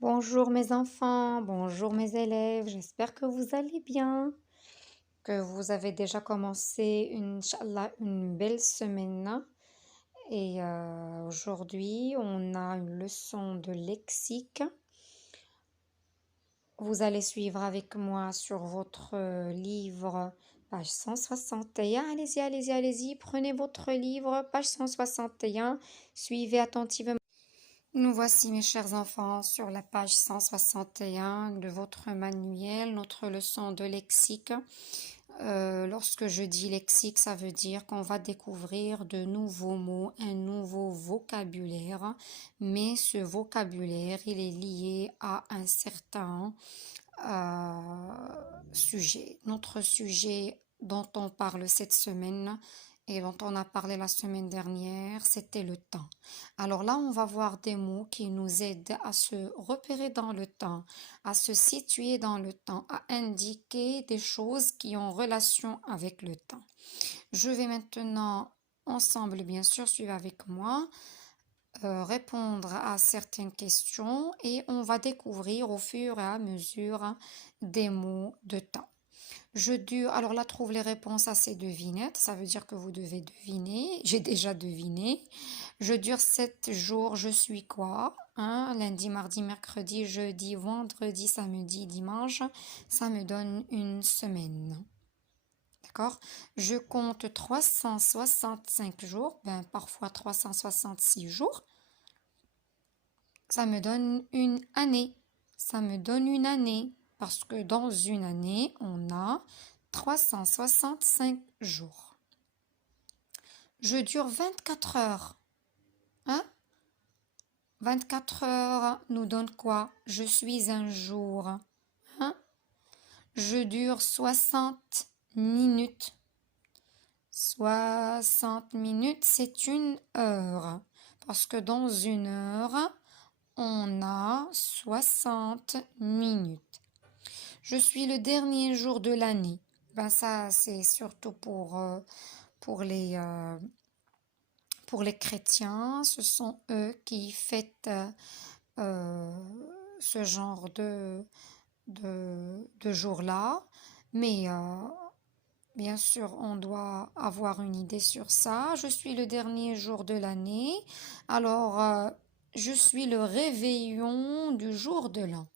Bonjour mes enfants, bonjour mes élèves, j'espère que vous allez bien, que vous avez déjà commencé, Inch'Allah, une belle semaine. Et aujourd'hui, on a une leçon de lexique. Vous allez suivre avec moi sur votre livre, page 161. Allez-y, allez-y, allez-y, prenez votre livre, page 161, suivez attentivement. Nous voici, mes chers enfants, sur la page 161 de votre manuel, notre leçon de lexique. Lorsque je dis lexique, ça veut dire qu'on va découvrir de nouveaux mots, un nouveau vocabulaire, mais ce vocabulaire, il est lié à un certain sujet. Notre sujet dont on parle cette semaine et dont on a parlé la semaine dernière, c'était le temps. Alors là, on va voir des mots qui nous aident à se repérer dans le temps, à se situer dans le temps, à indiquer des choses qui ont relation avec le temps. Je vais maintenant, ensemble bien sûr, suivre avec moi, répondre à certaines questions et on va découvrir au fur et à mesure des mots de temps. Alors là, trouve les réponses à ces devinettes. Ça veut dire que vous devez deviner. J'ai déjà deviné. Je dure 7 jours. Je suis quoi? Lundi, mardi, mercredi, jeudi, vendredi, samedi, dimanche. Ça me donne une semaine. D'accord? Je compte 365 jours. Parfois 366 jours. Ça me donne une année. Ça me donne une année. Parce que dans une année, on a 365 jours. Je dure 24 heures. 24 heures nous donne quoi? Je suis un jour. Je dure 60 minutes. 60 minutes, c'est une heure. Parce que dans une heure, on a 60 minutes. Je suis le dernier jour de l'année. Ça, c'est surtout pour les chrétiens. Ce sont eux qui fêtent ce genre de jour-là. Mais bien sûr, on doit avoir une idée sur ça. Je suis le dernier jour de l'année. Alors, je suis le réveillon du jour de l'an.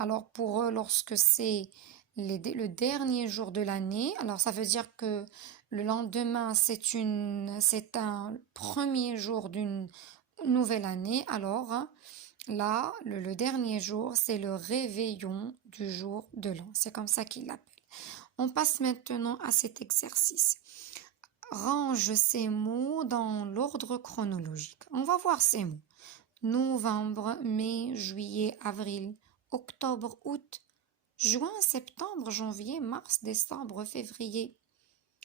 Alors pour eux, lorsque c'est le dernier jour de l'année, alors ça veut dire que le lendemain, c'est un premier jour d'une nouvelle année. Alors là, le dernier jour, c'est le réveillon du jour de l'an. C'est comme ça qu'ils l'appellent. On passe maintenant à cet exercice. Range ces mots dans l'ordre chronologique. On va voir ces mots. Novembre, mai, juillet, avril, octobre, août, juin, septembre, janvier, mars, décembre, février.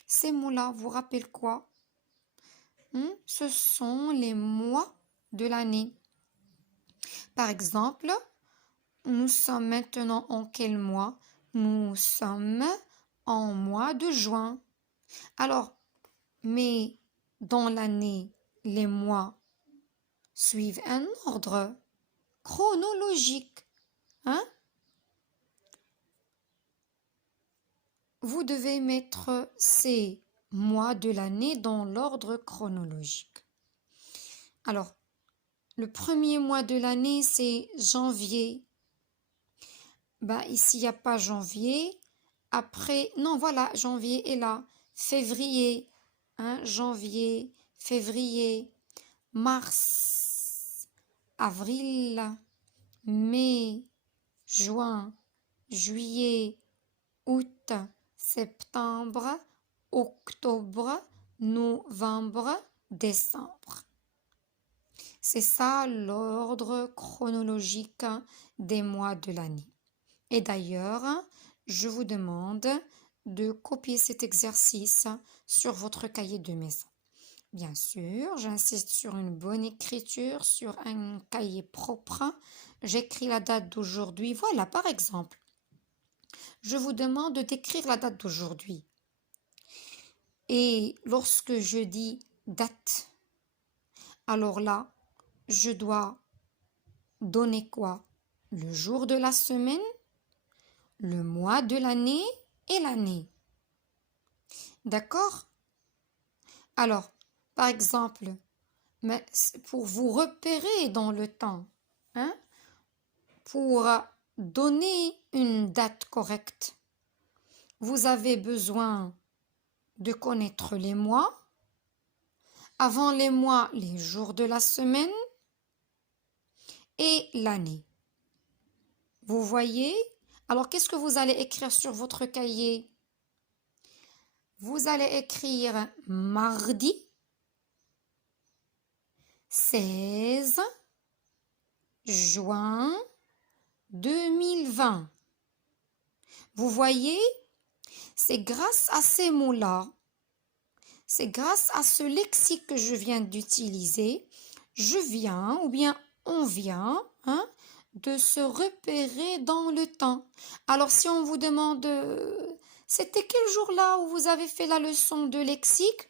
Ces mots-là vous rappellent quoi? Ce sont les mois de l'année. Par exemple, nous sommes maintenant en quel mois? Nous sommes en mois de juin. Alors, mais dans l'année, les mois suivent un ordre chronologique. Vous devez mettre ces mois de l'année dans l'ordre chronologique. Alors, le premier mois de l'année, c'est janvier. Ici, il n'y a pas janvier. Après, non, voilà, janvier est là. Février, janvier, février, mars, avril, mai, juin, juillet, août, septembre, octobre, novembre, décembre. C'est ça l'ordre chronologique des mois de l'année. Et d'ailleurs, je vous demande de copier cet exercice sur votre cahier de maison. Bien sûr, j'insiste sur une bonne écriture, sur un cahier propre. J'écris la date d'aujourd'hui. Voilà, par exemple. Je vous demande d'écrire la date d'aujourd'hui. Et lorsque je dis date, alors là, je dois donner quoi? Le jour de la semaine, le mois de l'année et l'année. D'accord? Alors, par exemple, mais pour vous repérer dans le temps, hein, pour donner une date correcte, vous avez besoin de connaître les mois, avant les mois, les jours de la semaine et l'année. Vous voyez? Alors, qu'est-ce que vous allez écrire sur votre cahier? Vous allez écrire mardi 16 juin 2020. Vous voyez? C'est grâce à ces mots-là, c'est grâce à ce lexique que je viens d'utiliser, je viens ou bien on vient, hein, de se repérer dans le temps. Alors si on vous demande, c'était quel jour-là où vous avez fait la leçon de lexique?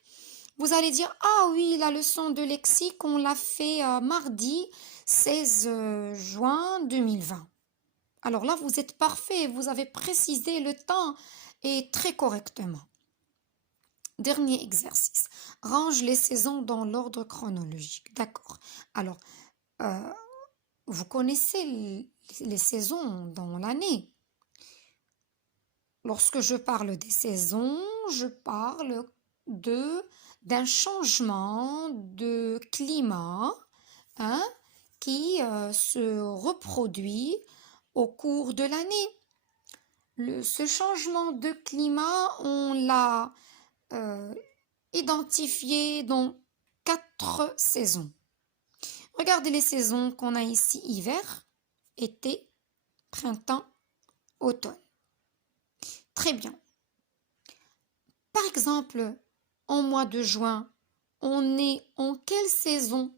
Vous allez dire, ah oui, la leçon de lexique, on l'a fait mardi 16 juin 2020. Alors là, vous êtes parfait, vous avez précisé le temps et très correctement. Dernier exercice. Range les saisons dans l'ordre chronologique. D'accord. Alors, vous connaissez les saisons dans l'année. Lorsque je parle des saisons, je parle d'un changement de climat, hein, qui se reproduit au cours de l'année. Ce changement de climat, on l'a identifié dans 4 saisons. Regardez les saisons qu'on a ici: hiver, été, printemps, automne. Très bien. Par exemple, en mois de juin, on est en quelle saison?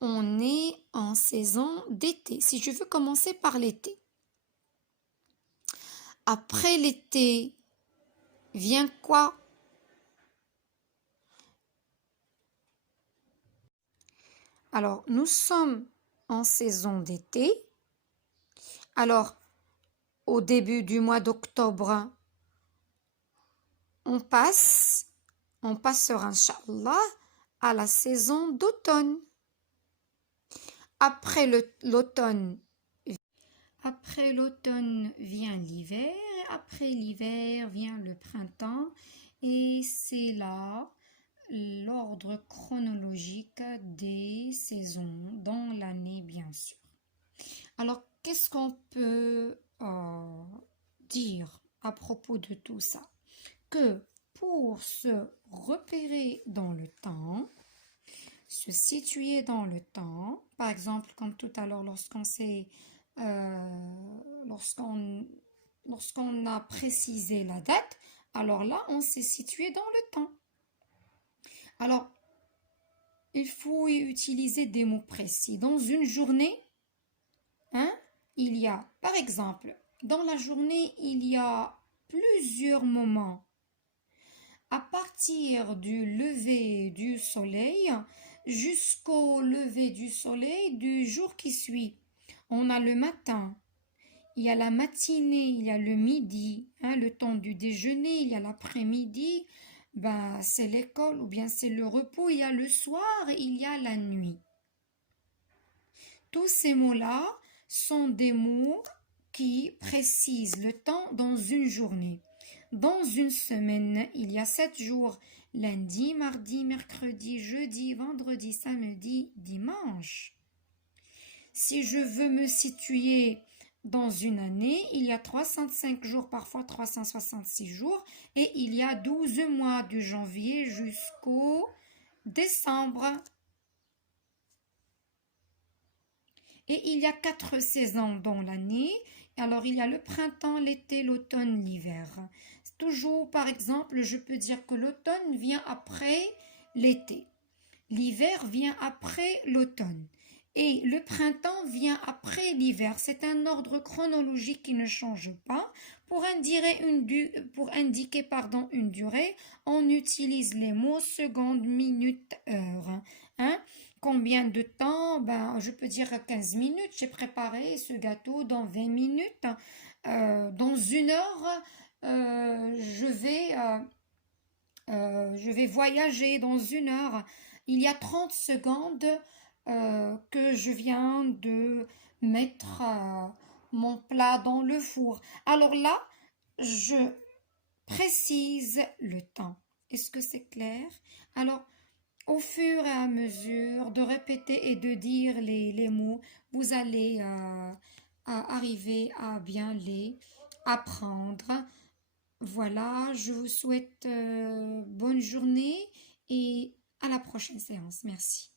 On est en saison d'été. Si je veux commencer par l'été. Après l'été, vient quoi? Alors, nous sommes en saison d'été. Alors, au début du mois d'octobre, on passera, Inch'Allah, à la saison d'automne. Après l'automne vient l'hiver, après l'hiver vient le printemps, et c'est là l'ordre chronologique des saisons dans l'année, bien sûr. Alors, qu'est-ce qu'on peut dire à propos de tout ça? Que pour se repérer dans le temps, se situer dans le temps, par exemple, comme tout à l'heure, lorsqu'on a précisé la date, alors là, on s'est situé dans le temps. Alors, il faut y utiliser des mots précis. Dans une journée, hein, il y a, par exemple, dans la journée, il y a plusieurs moments. À partir du lever du soleil jusqu'au lever du soleil du jour qui suit. On a le matin, il y a la matinée, il y a le midi, hein, le temps du déjeuner, il y a l'après-midi, c'est l'école ou bien c'est le repos, il y a le soir, il y a la nuit. Tous ces mots-là sont des mots qui précisent le temps dans une journée. Dans une semaine, il y a 7 jours: lundi, mardi, mercredi, jeudi, vendredi, samedi, dimanche. Si je veux me situer dans une année, il y a 305 jours, parfois 366 jours, et il y a 12 mois du janvier jusqu'au décembre. Et il y a 4 saisons dans l'année. Alors, il y a le printemps, l'été, l'automne, l'hiver. Toujours, par exemple, je peux dire que l'automne vient après l'été. L'hiver vient après l'automne. Et le printemps vient après l'hiver. C'est un ordre chronologique qui ne change pas. Pour indiquer une durée, on utilise les mots seconde, minute, heure. Hein? Combien de temps? Ben, je peux dire 15 minutes. J'ai préparé ce gâteau dans 20 minutes. Dans 1 heure, je vais voyager dans 1 heure. Il y a 30 secondes que je viens de mettre mon plat dans le four. Alors là, je précise le temps. Est-ce que c'est clair? Alors, au fur et à mesure de répéter et de dire les mots, vous allez arriver à bien les apprendre. Voilà, je vous souhaite bonne journée et à la prochaine séance. Merci.